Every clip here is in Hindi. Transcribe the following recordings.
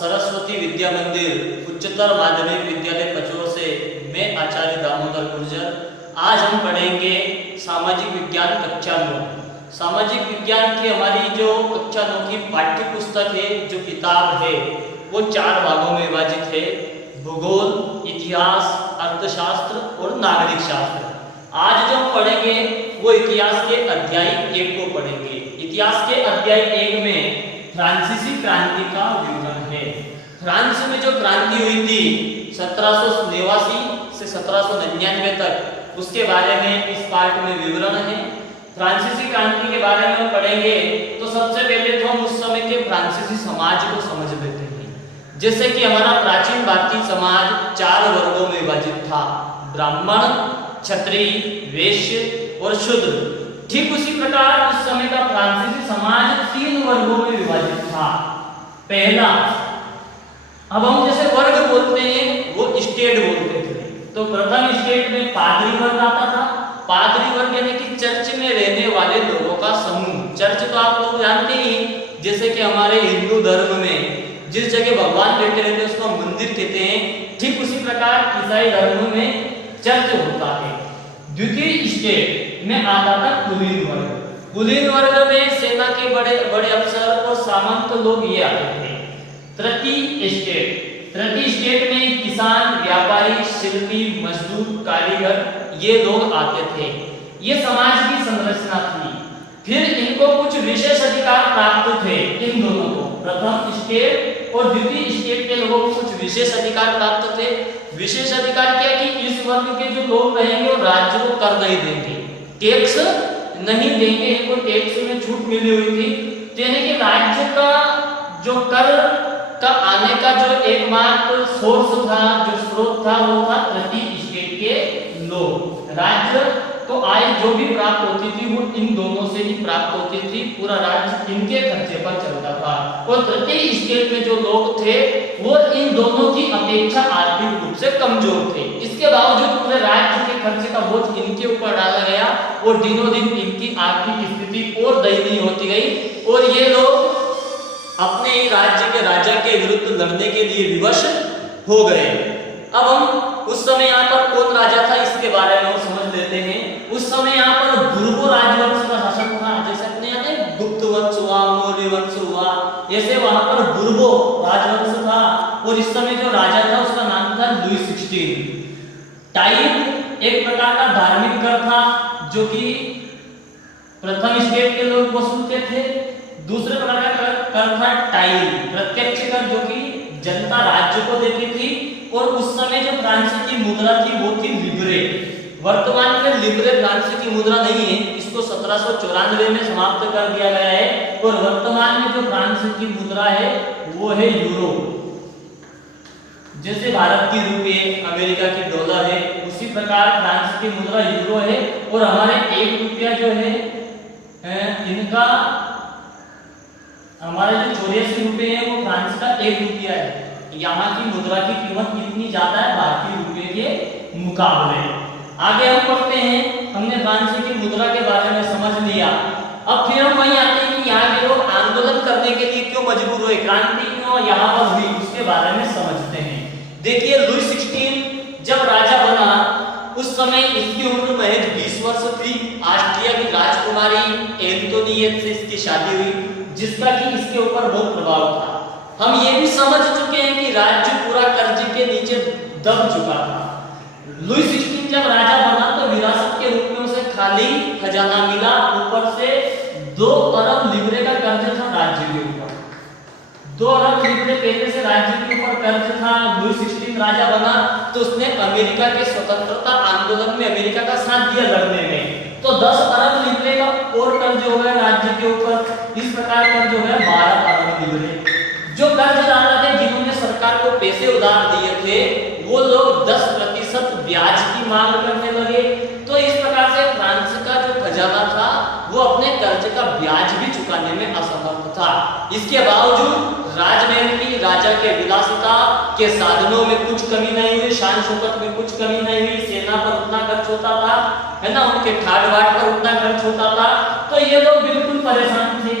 सरस्वती विद्या मंदिर उच्चतर माध्यमिक विद्यालय पचोर से मैं आचार्य दामोदर गुर्जर। आज हम पढ़ेंगे सामाजिक विज्ञान कक्षा 9। सामाजिक विज्ञान की हमारी जो कक्षा 9 की पाठ्य पुस्तक है, जो किताब है, वो 4 भागों में विभाजित है: भूगोल, इतिहास, अर्थशास्त्र और नागरिक शास्त्र। आज जो हम पढ़ेंगे वो इतिहास के अध्याय 1 को पढ़ेंगे। इतिहास के अध्याय 1 में फ्रांसीसी क्रांति का विवरण है। फ्रांस में जो क्रांति हुई थी 1789 से 1799 तक, उसके बारे में इस पाठ में विवरण है। फ्रांसीसी क्रांति के बारे में हम पढ़ेंगे तो सबसे पहले तो हम उस समय के फ्रांसीसी समाज को समझ लेते हैं। जैसे कि हमारा प्राचीन भारतीय समाज 4 वर्गों में विभाजित था: ब्राह्मण, क्षत्रिय, वैश्य और शूद्र। ठीक उसी प्रकार उस समय का फ्रांसीसी समाज 3 वर्गों में विभाजित था। पहला, अब हम जैसे वर्ग बोलते हैं वो स्टेट बोलते थे, तो प्रथम स्टेट में पादरी वर्ग आता था। पादरी वर्ग यानी कि चर्च में रहने वाले लोगों का समूह। चर्च तो आप लोग जानते ही, जैसे कि हमारे हिंदू धर्म में जिस जगह भगवान बैठे रहते हैं उसको मंदिर कहते हैं, ठीक उसी प्रकार ईसाई धर्म में चर्च होता है। द्वितीय स्टेट में आता था कुलीन वर्ग। कुलीन वर्ग में सेना के बड़े बड़े अफसर और सामंत लोग ये आते थे। तृतीय स्टेट में किसान, व्यापारी, शिल्पी, मजदूर, कारीगर ये लोग आते थे। ये समाज की संरचना थी। फिर इनको कुछ विशेष अधिकार प्राप्त थे, इन दोनों को, प्रथम स्टेट और द्वितीय स्टेट के लोगों को कुछ विशेष अधिकार प्राप्त थे। विशेष अधिकार क्या कि इस वर्ग के जो लोग रहेंगे वो राज्य को कर नहीं देंगे, टैक्स नहीं देंगे। इनको टैक्स में छूट मिली हुई थी, यानी कि राज्य का जो कर का आने का जो एकमात्र सोर्स था, जो स्रोत था, वो था तृतीय स्टेट के लोग। राज्य तो आय जो भी प्राप्त होती थी वो इन दोनों से ही प्राप्त होती थी। पूरा राज्य इनके खर्चे पर चलता था। और तृतीय स्टेट में जो लोग थे वो इन दोनों की अपेक्षा आर्थिक रूप से कमजोर थे। इसके बावजूद पूरे राज्य के खर्चे का बोझ इनके ऊपर डाला गया और दिनों दिन इनकी आर्थिक स्थिति और दयनीय होती गई और ये लोग अपने ही राज्य के राजा के विरुद्ध लड़ने के लिए विवश हो गए। अब हम उस समय यहाँ पर कौन राजा था इसके बारे में हम समझ लेते हैं। उस समय यहाँ पर बुर्बो राजवंश का शासन था। जैसे अपने यहाँ पे गुप्त वंश हुआ, मौर्य वंश हुआ, ऐसे वहां पर बुर्बो राजवंश था। और इस समय जो राजा था उसका नाम था लुई 16। टाइप एक प्रकार का धार्मिक कर था जो कि प्रथम स्टेट के लोग वसूलते थे। दूसरे प्रकार का कर था टाइल, प्रत्यक्ष कर, जो कि जनता राज्य को देती थी। और उस समय जो फ्रांस की मुद्रा थी वो थी लिब्रे। वर्तमान में लिब्रे फ्रांस की मुद्रा नहीं है, इसको 1794 में समाप्त कर दिया गया है। और वर्तमान में जो फ्रांस की मुद्रा है वो है यूरो। जैसे भारत की रुपये, अमेरिका की डॉलर है, उसी प्रकार फ्रांस की मुद्रा यूरो है। और हमारे 1 रुपया जो है इनका, हमारे जो 84 रुपये है वो फ्रांस का 1 रुपया है। यहाँ की मुद्रा की कीमत कितनी ज्यादा है भारतीय रुपये के मुकाबले। आगे हम पढ़ते हैं। हमने फ्रांस की मुद्रा के बारे में समझ लिया। अब फिर हम वहीं आते हैं कि यहाँ के लोग आंदोलन करने के लिए क्यों मजबूर हुए, क्रांति क्यों यहाँ पर हुई, उसके बारे में समझते हैं। देखिए, लुई 16 जब राजा बना उस समय इसकी उम्र महज 20 वर्ष थी। ऑस्ट्रिया की राजकुमारी एंटोनियट से इसकी शादी हुई, जिसका कि इसके ऊपर बहुत प्रभाव था। हम ये भी समझ चुके हैं कि राज्य पूरा कर्ज के नीचे दब चुका था। लुई 16 जब राजा बना तो विरासत के रूप में उसे खाली खजाना मिला, ऊपर से 2 अरब लिब्रे का कर्ज था राज्य के ऊपर। 2 अरब लिब्रे पहले से राज्य के ऊपर कर्ज था। लुई 16 राजा बना तो उसने अमेरिका के स्वतंत्रता आंदोलन में अमेरिका का साथ दिया लड़ने में, तो 10 अरब लिब्रे का और कर्ज हो गया राज्य के ऊपर। इस प्रकार कर्ज हो गया 12 अरब लिब्रे। जो कर्जदाता थे जिन्होंने सरकार को पैसे उधार दिए थे वो लोग 10% ब्याज की मांग करने लगे। तो इस प्रकार से फ्रांस का जो खजाना था वो अपने कर्ज का ब्याज भी चुकाने में असमर्थ था। इसके बावजूद राजमहल की राजा के विलासिता के साधनों में कुछ कमी नहीं हुई, शान शौकत में कुछ कमी नहीं हुई, सेना पर उतना खर्च होता था, है ना, उनके ठाट बाट पर उतना खर्च होता था। तो ये लोग बिल्कुल परेशान थे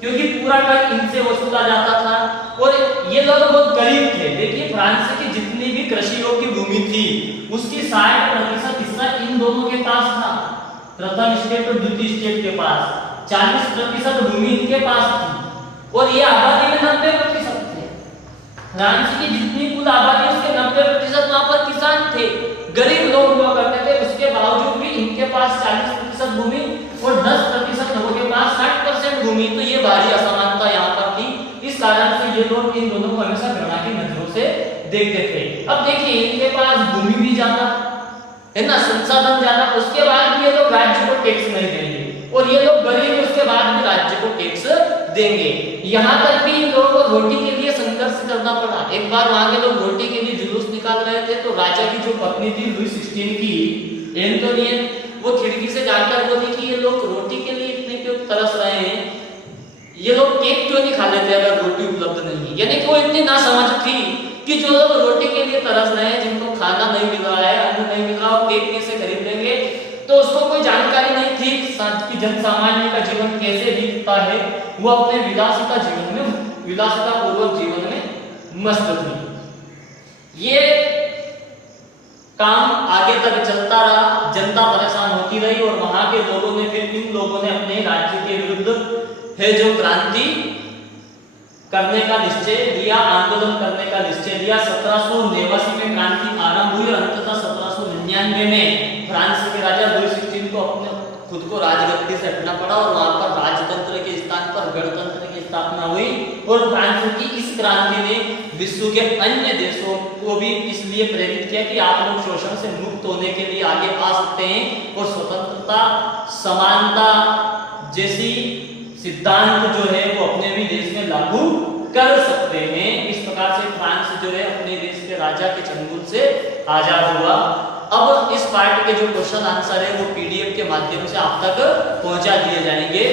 क्योंकि पूरा कर इनसे वसूला जाता था और ये लोग बहुत गरीब थे। देखिए फ्रांस की जितनी भी कृषि योग्य भूमि थी उसकी 60% हिस्सा इन दोनों के पास था, प्रथम स्टेट और द्वितीय स्टेट के पास। 40% भूमि इनके पास थी और ये आबादी में 90% थे। फ्रांस की जितनी कुल आबादी उसके 90% वहां पर किसान थे, गरीब लोग हुआ करते थे। उसके बावजूद भी इनके पास 40% भूमि और 10% लोगों के पास 60% भूमि। तो ये भारी असमानता यहाँ पर थी। इस कारण से ये लोग इन दोनों को हमेशा घृणा की नजरों से देखते थे। अब देखिए इनके पास भूमि भी ज्यादा है ना, संसाधन ज्यादा, उसके बाद भी ये लोग राज्य को टैक्स नहीं देंगे और ये लोग गरीब उसके बाद भी राज्य को टैक्स देंगे। यहाँ तक भी इन लोगों को रोटी के लिए संघर्ष करना पड़ा। एक बार वहां के लोग रोटी के लिए जुलूस निकाल रहे थे तो राजा की जो पत्नी थी लुई 16 की एंटोनियन, वो खिड़की से जाकर बोली कि ये लोग रोटी के लिए इतने क्यों तरस रहे हैं, ये लोग केक क्यों नहीं खा लेते अगर रोटी उपलब्ध नहीं है। यानी कि वो इतनी ना समझ थी कि जो लोग रोटी के लिए तरस रहे हैं, जिनको खाना नहीं मिल रहा है, अन्न नहीं मिल रहा, वो केक कैसे खरीद लेंगे। तो उसको कोई जानकारी नहीं थी कि जन सामान्य का जीवन कैसे बीतता है। वो अपने विलासिता जीवन में, विलासिता पूर्वक जीवन में मस्त थी। ये काम आगे तक चलता रहा, जनता परेशान होती रही और वहां के लोगों ने फिर इन लोगों ने अपने राज्य के विरुद्ध है जो क्रांति करने का निश्चय लिया, आंदोलन करने का निश्चय लिया। 1789 में क्रांति आरंभ हुई और अंततः 1799 में फ्रांस के राजा लुई 16 को अपने खुद को राजगद्दी से हटना पड़ा और वहां पर राजतंत्र के स्थान पर गणतंत्र की स्थापना हुई। और फ्रांस की इस क्रांति ने विश्व के अन्य देशों को भी इसलिए प्रेरित किया कि आप लोग शोषण से मुक्त होने के लिए आगे आ सकते हैं और स्वतंत्रता, समानता जैसी सिद्धांत जो है वो अपने भी देश में लागू कर सकते हैं। इस प्रकार से फ्रांस जो है अपने देश के राजा के चंगुल से आजाद हुआ। अब इस पार्ट के जो क्वेश्चन आंसर है वो पीडीएफ के माध्यम से आप तक पहुंचा दिए जाएंगे।